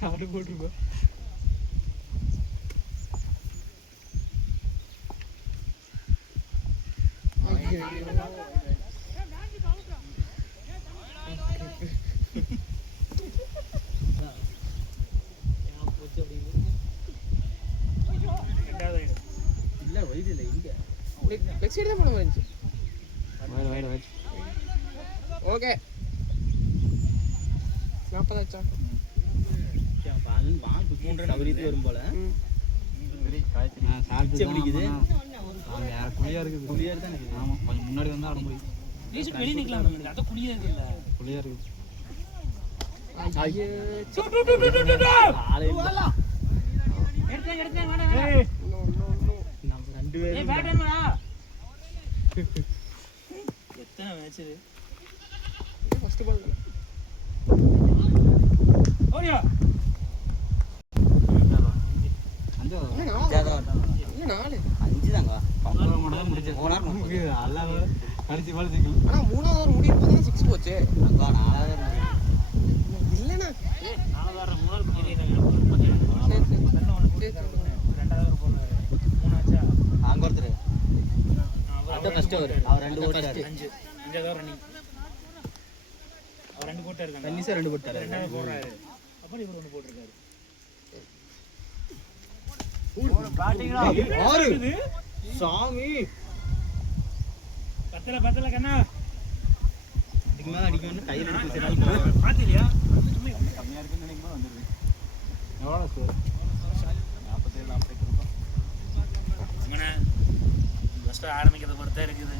சாப்பிட்டு போட்டுருக்கோம். இல்ல வயது இல்லை இங்க லெக் சைடு தான் போன மாதிரி இருந்துச்சு. ஓகே 40 ஆச்சா? சபரித்து வரும் போல பிடிக்குது. குளியா இருக்குது. குளியா தான் இருக்குது. ஆமா, கொஞ்சம் முன்னாடி வந்தா ஆட முடியும். வெளியே நிக்கலாம். அதான் குளியா இருக்குல்ல. குளியா இருக்குது. ஐயே எடுத்தேன் வாடா. நம்ம ரெண்டு பேரும் ஏய் பேட் வேணுமா? எத்தனை மேட்ச் இது? ஃபர்ஸ்ட் பால் ஓடியா. அந்த என்ன நாலு 5 தாங்க. 10 மட்டும் முடிஞ்சு. அல்ல கடிச்சு பால்சிக்கல. ஆனா மூணாவது ஓவர் முடியும் போது 6 போச்சு. அங்க 4வது இல்லனா ஏய் நாலாவது வர முதல் பக்கி ரெண்டாவது போறாரு. மூணாச்சா? அங்க ஒருத்தர் அத ஃபர்ஸ்ட் ஓவர் அவர் 2 போட்டாரு. 5 அஞ்சாவது ரன்னிங். அவர் 2 போட்டா இருக்காங்க. கன்னிசா 2 போட்டாரு. ரெண்டாவது போறாரு. அப்புறம் இவர் 1 போட்டுருக்காரு. பாத்தீங்களா? 6 சாமி பத்தல கண்ணா. இதுக்கு மேல அடிக்கணும் கையில எடுத்து பாத்தியா? கம்மியா இருக்குன்னு நினைக்கும்போது வந்துருது. எவ்வளவு ஸ்கோர்? 47 48 இருக்கும். அங்கனே ஃபர்ஸ்ட் ஆரம்பிக்கிறத பொறுத்தே இருக்குது.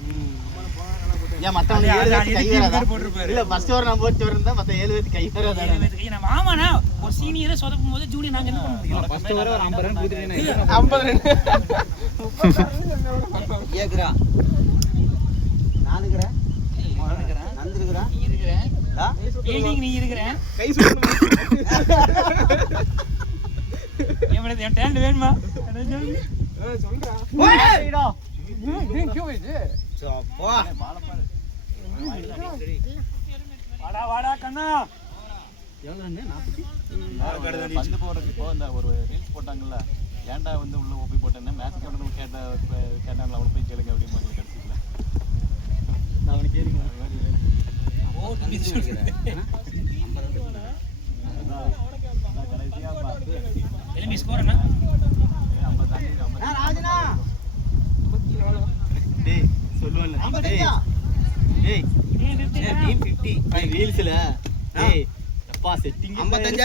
ஏன் மத்தவங்க 7 பேர் கை வராதா போட்டுருப்பாரு. இல்ல ஃபர்ஸ்ட் ஓவர் நான் போட்டு வரேன் மத்த 7 பேர் கை வராதா ஆமாண்ணா ஒரு சீனியரை சொதப்பும் போது ஜூனியர் நாங்க என்ன பண்ண முடியும்? ஃபர்ஸ்ட் ஓவர் ஒரு 50 ரன் குடுத்துட்டீங்கன்னா 50 ரன் ஏக்குறா 4 குறா 3 குறா நந்துக்குறா நீ இருக்கிற டா ஃபீல்டிங் நீ இருக்கிற கை சுத்தணும். என் டேலண்ட் வேணுமா? சொல்றா. ஓய்டா ஏய் கியூ இது? சப்பா பாலப்பாரு. வாடா கண்ணா. எவ்வளவு ரன் 40 பந்து போடுறதுக்கு இப்போ இந்த ஒரு ரீல்ஸ் போட்டாங்கல்ல, ஏன்டா வந்து உள்ள ஓபி போட்டேன்னா மேட்ச் கேப்டன் கேட்டாங்களா அவனை போய் கேளுங்க அப்படின்னு மாதிரி கிடைச்சிக்கல. நான் அவனுக்கு கேளுங்க ஓ மிஸ் பண்ணிட்டேன். கடைசியா பார்த்து எலிமி ஸ்கோர் என்ன? 50 தாண்டி 50. ராஜனா டேய் சொல்லுவல டேய் டேய் டீம் 50 ரீல்ஸ்ல டேய் அப்பா செட்டிங் 55